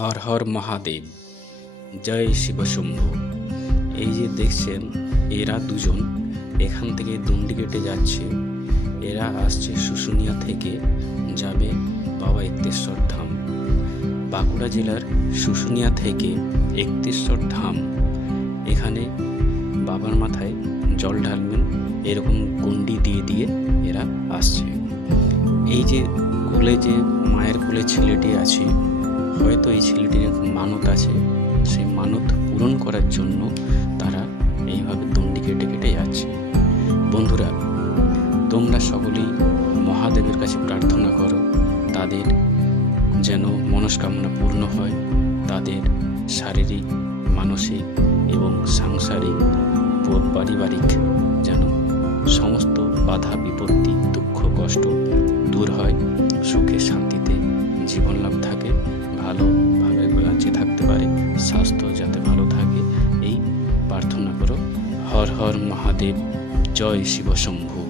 হর হর মহাদেব, জয় শিবশম্ভু। এই যে দেখছেন, এরা দুজন এখান থেকে দণ্ডি কেটে যাচ্ছে। এরা আসছে শুশুনিয়া থেকে, যাবে বাবা এক্তেশ্বর ধাম। বাঁকুড়া জেলার শুশুনিয়া থেকে এক্তেশ্বর ধাম, এখানে বাবার মাথায় জল ঢালবেন, এরকম গণ্ডি দিয়ে দিয়ে এরা আসছে। এই যে কোলে, যে মায়ের কোলে ছেলেটি আছে, হয়তো এই ছেলেটির এখন মানত আছে। সেই মানত পূরণ করার জন্য তারা এইভাবে দণ্ডি কেটে কেটে যাচ্ছে। বন্ধুরা, তোমরা সকলেই মহাদেবের কাছে প্রার্থনা করো, তাদের যেন মনস্কামনা পূর্ণ হয়, তাদের শারীরিক, মানসিক এবং সাংসারিক পারিবারিক যেন সমস্ত বাধা বিপত্তি, দুঃখ কষ্ট দূর হয়, সুখে শান্তিতে জীবন লাভ থাকে, ভালোভাবে বেঁচে থাকতে পারে, স্বাস্থ্য যাতে ভালো থাকে, এই প্রার্থনা করো। হর হর মহাদেব, জয় শিবশম্ভু।